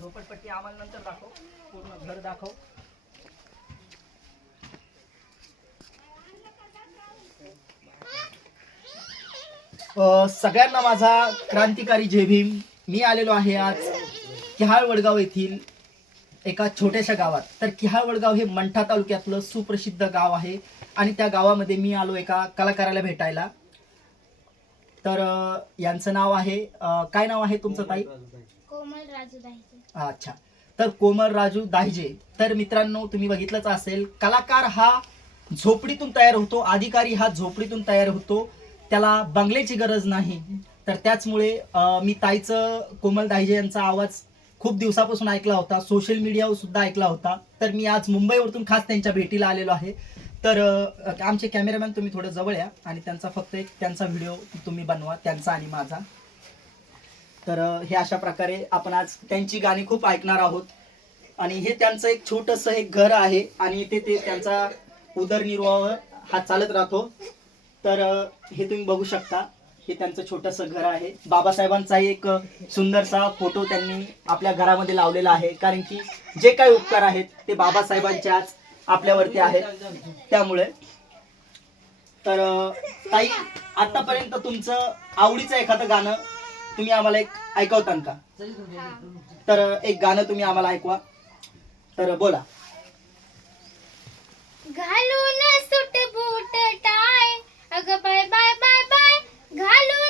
झोपडपट्टी आम्हाला नंतर दाखव. पूर्ण घर दाखव. अ, सगळ्यांना माझा क्रांतिकारी जय भीम. मी आलेलो आहे आज किहाळ वडगाव येथील एका छोट्याशा गावात. तर किहाळ वडगाव हे मंठा तालुक्यातलं सुप्रसिद्ध गाव आहे. आणि त्या गावामध्ये मी आलो एका कलाकाराला भेटायला. तर यांचं नाव आहे काय नाव आहे तुमचं ताई? कोमल राजू दाहिजे. अच्छा. तर कोमल राजू दाहिजे. तर मित्रांनो तुम्ही बघितलंच असेल कलाकार हा झोपडीतून तयार होतो अधिकारी हा झोपडीतून तयार होतो. त्याला बंगल्याची गरज नाही. तर त्याचमुळे मी ताईचं कोमल दाहिजे यांचा आवाज खूप दिवसापासून ऐकला होता. सोशल मीडियावर सुद्धा ऐकला होता. तर मी आज मुंबईवरतून खास त्यांच्या भेटीला आलेलो आहे. तर आमचे कॅमेरामॅन तुम्ही थोडं जवळ या आणि त्यांचा फक्त एक त्यांचा व्हिडिओ तुम्ही बनवा त्यांचा आणि माझा. तर हे अशा प्रकारे आपण आज त्यांची गाणी खूप ऐकणार आहोत. आणि हे त्यांचं एक छोटंसं एक घर आहे आणि इथे ते त्यांचा उदरनिर्वाह हा चालत राहतो. तर हे तुम्ही बघू शकता. हे त्यांचं छोटंसं घर आहे. बाबासाहेबांचा एक सुंदरसा फोटो त्यांनी आपल्या घरामध्ये लावलेला आहे. कारण की जे काही उपकार आहेत ते बाबासाहेबांचे आज आपल्यावरती आहेत त्यामुळे. तर ताई आतापर्यंत तुमचं आवडीचं एखादं गाणं तुम्ही आम्हाला एक ऐकवताल का? तर एक गाणं तुम्ही आम्हाला ऐकवा. तर बोला. घालून सुट बूट टाय. अग बाय बाय बाय बाय. घालून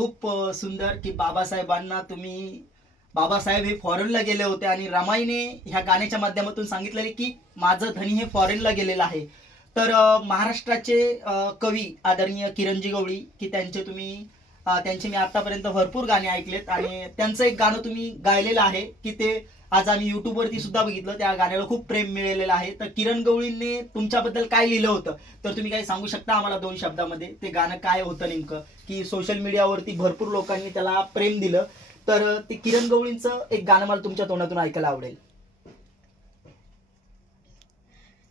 खूप सुंदर की बाबासाहेबांना तुम्ही बाबासाहेब हे फॉरेनला गेले होते आणि रमाईने ह्या गाण्याच्या माध्यमातून सांगितलेले की माझं धनी हे फॉरेनला गेलेलं आहे. तर महाराष्ट्राचे कवी आदरणीय किरणजी गवळी की त्यांचे तुम्ही त्यांचे मी आतापर्यंत भरपूर गाणे ऐकलेत आणि त्यांचं एक गाणं तुम्ही गायलेलं आहे की ते आज आम्ही युट्यूबवरती सुद्धा बघितलं त्या गाण्याला खूप प्रेम मिळालेलं आहे. तर किरण गवळींनी तुमच्याबद्दल काय लिहिलं होतं? तर तुम्ही काही सांगू शकता आम्हाला दोन शब्दामध्ये? ते गाणं काय होतं नेमकं? की सोशल मीडियावरती भरपूर लोकांनी त्याला प्रेम दिलं. तर ते किरण गवळींचं एक गाणं मला तुमच्या तोंडातून ऐकायला आवडेल.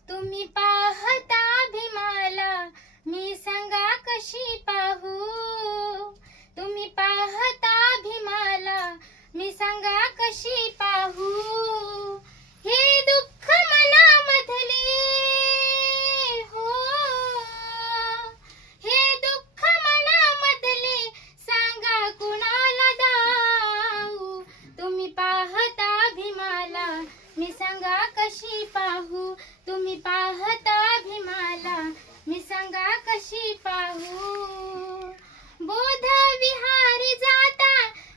तुम्ही पाहता भीमाला मी सांगा कशी पाहू? तुम्ही पाहता भीमा मी सांगा कशी पाहू? हे दुःख मनामधले. हो. हे दुःख मनामधले. सांगा कुणाला दाऊ? तुम्ही पाहता भीमाला. मी सांगा कशी पाहू? तुम्ही पाहता भीमाला. मी सांगा कशी पाहू? बोध विहारी जात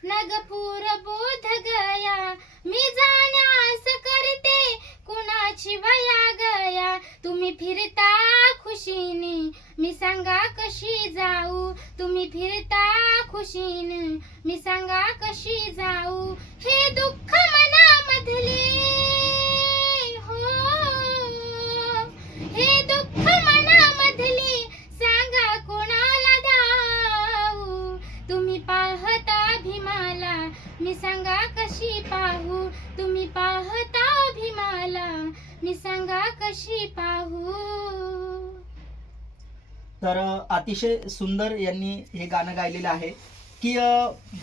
नगपूर बोध गया मी जाण्यास करते कुणाची वया गया तुम्ही फिरता खुशीने मी सांगा कशी जाऊ. तुम्ही फिरता खुशीने मी सांगा कशी जाऊ. हे दुःख मनामधले कशी पाहू? तर अतिशय सुंदर यांनी हे गाणं गायलेलं आहे. की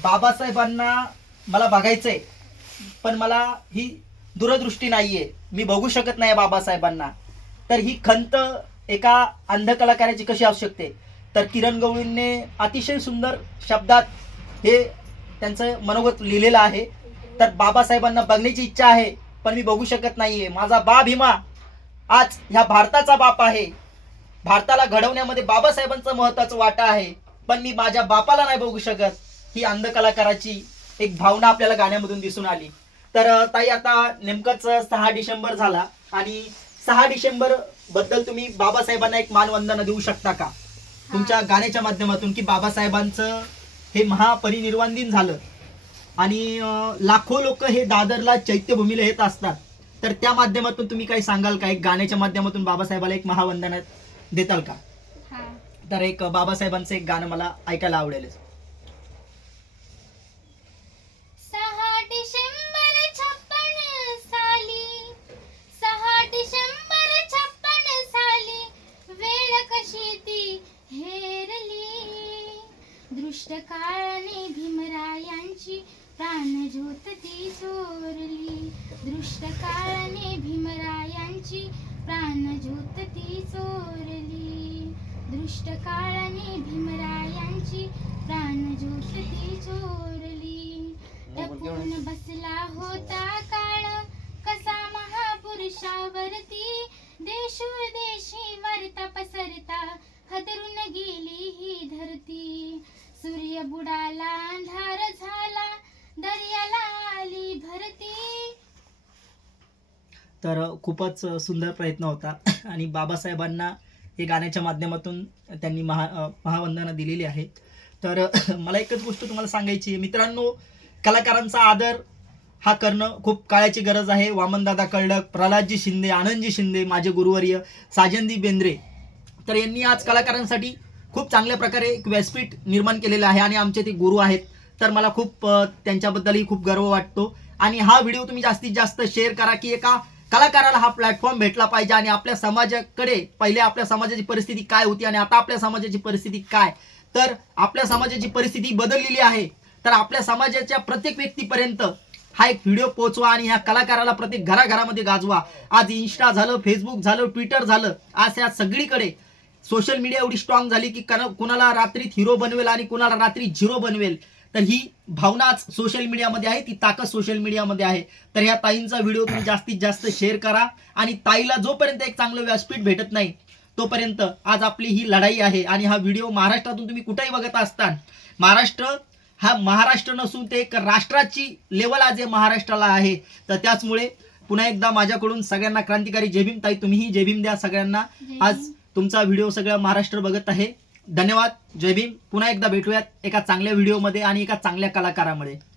बाबासाहेबांना मला बघायचंय पण मला ही दूरदृष्टी नाहीये. मी बघू शकत नाही बाबासाहेबांना. तर ही खंत एका अंध कलाकाराची कशी असू शकते? तर किरण गवळींनी अतिशय सुंदर शब्दात हे त्यांचं मनोगत लिहिलेलं आहे. तर बाबासाहेबांना बघण्याची इच्छा आहे पण मी बघू शकत नाहीये. माझा बा भीमा आज ह्या भारताचा बाप आहे. भारताला घडवण्यामध्ये बाबासाहेबांचा महत्त्वाचा वाटा आहे. पण मी माझ्या बापाला नाही बघू शकत. ही अंध कलाकाराची एक भावना आपल्याला गाण्यामधून दिसून आली. तर ताई आता नेमकंच सहा डिसेंबर झाला आणि सहा डिसेंबरबद्दल तुम्ही बाबासाहेबांना एक मानवंदना देऊ शकता का? तुमच्या गाण्याच्या माध्यमातून की बाबासाहेबांचं हे महापरिनिर्वाण दिन झालं. आणि लाखो लोक हे दादरला चैत्यभूमीला येत असतात. तर त्या माध्यमातून तुम्ही काही सांगाल का? एक गाण्याच्या माध्यमातून बाबासाहेबाला एक महावंदना देताल का? तर एक बाबासाहेबांचं एक गाणं मला ऐकायला आवडेल. दृष्ट काळाने भीमरायांची प्राणज्योत ती चोरली. दृष्ट भीमरायांची प्राणज्योत ती चोरली. दृष्ट काळाने भीमरायांची प्राणज्योत ती चोरली. टपून बसला होता काळ. कसा महापुरुषावरती? देशोदेशी वार्ता पसरता हदरून गेली ही धरती. सूर्य बुडाला अंधार झाला. दर्याला आली भरती तर खूपच सुंदर प्रयत्न होता. आणि बाबासाहेबांना हे गाण्याच्या माध्यमातून त्यांनी महा महावंदना दिलेली आहे. तर मला एकच गोष्ट तुम्हाला सांगायची आहे. मित्रांनो कलाकारांचा आदर हा करणं खूप काळाची गरज आहे. वामनदादा कळडक प्रल्हादजी शिंदे आनंदजी शिंदे माझे गुरुवर्य साजनदी बेंद्रे. तर यांनी आज कलाकारांसाठी खूप चांगल्या प्रकारे एक व्यासपीठ निर्माण केलेलं आहे आणि आमचे ते गुरु आहेत. तर मला खूप त्यांच्याबद्दलही खूप गर्व वाटतो. आणि हा व्हिडिओ तुम्ही जास्तीत जास्त शेअर करा की एका कलाकाराला हा प्लॅटफॉर्म भेटला पाहिजे आणि आपल्या समाजाकडे पहिले आपल्या समाजाची परिस्थिती काय होती आणि आता आपल्या समाजाची परिस्थिती काय? तर आपल्या समाजाची परिस्थिती बदललेली आहे. तर आपल्या समाजाच्या प्रत्येक व्यक्तीपर्यंत हा एक व्हिडिओ पोहोचवा आणि ह्या कलाकाराला प्रत्येक घराघरामध्ये गाजवा. आज इन्स्टा झालं फेसबुक झालं ट्विटर झालं. आज या सगळीकडे सोशल मीडिया एवढी स्ट्रॉंग झाली की कुणाला रात्रीत हिरो बनवेल आणि कुणाला रात्री झिरो बनवेल. तर ही भावना आज सोशल मीडियामध्ये आहे ती ताकद सोशल मीडियामध्ये आहे. तर ह्या ताईंचा व्हिडिओ तुम्ही जास्तीत जास्त शेअर करा. आणि ताईला जोपर्यंत एक चांगलं व्यासपीठ भेटत नाही तोपर्यंत आज आपली ही लढाई आहे. आणि हा व्हिडिओ महाराष्ट्रातून तुम्ही कुठेही बघत असताना महाराष्ट्र हा महाराष्ट्र नसून ते एक राष्ट्राची लेवल आज महाराष्ट्राला आहे. तर त्याचमुळे पुन्हा एकदा माझ्याकडून सगळ्यांना क्रांतिकारी जय भीम. ताई तुम्हीही जय भीम द्या सगळ्यांना. आज. तुमचा व्हिडिओ सगळं महाराष्ट्र बघत आहे. धन्यवाद. जय भीम. पुन्हा एकदा भेटूयात एका चांगल्या व्हिडिओमध्ये आणि एका चांगल्या कलाकारामध्ये.